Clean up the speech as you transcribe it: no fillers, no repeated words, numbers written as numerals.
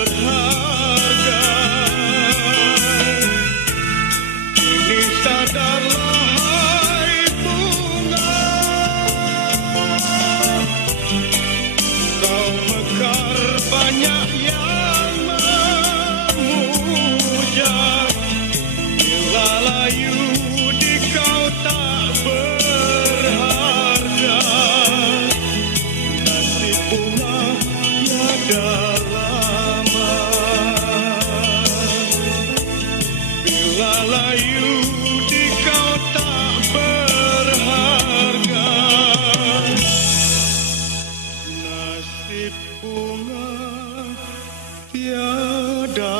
berharga. Kini sadarlah hai bunga, kau mekar banyak yang memuja. Bila layu di kau tak berharga, nasib bunga tiada lama. Bila layu di kau tak berharga, nasib bunga tiada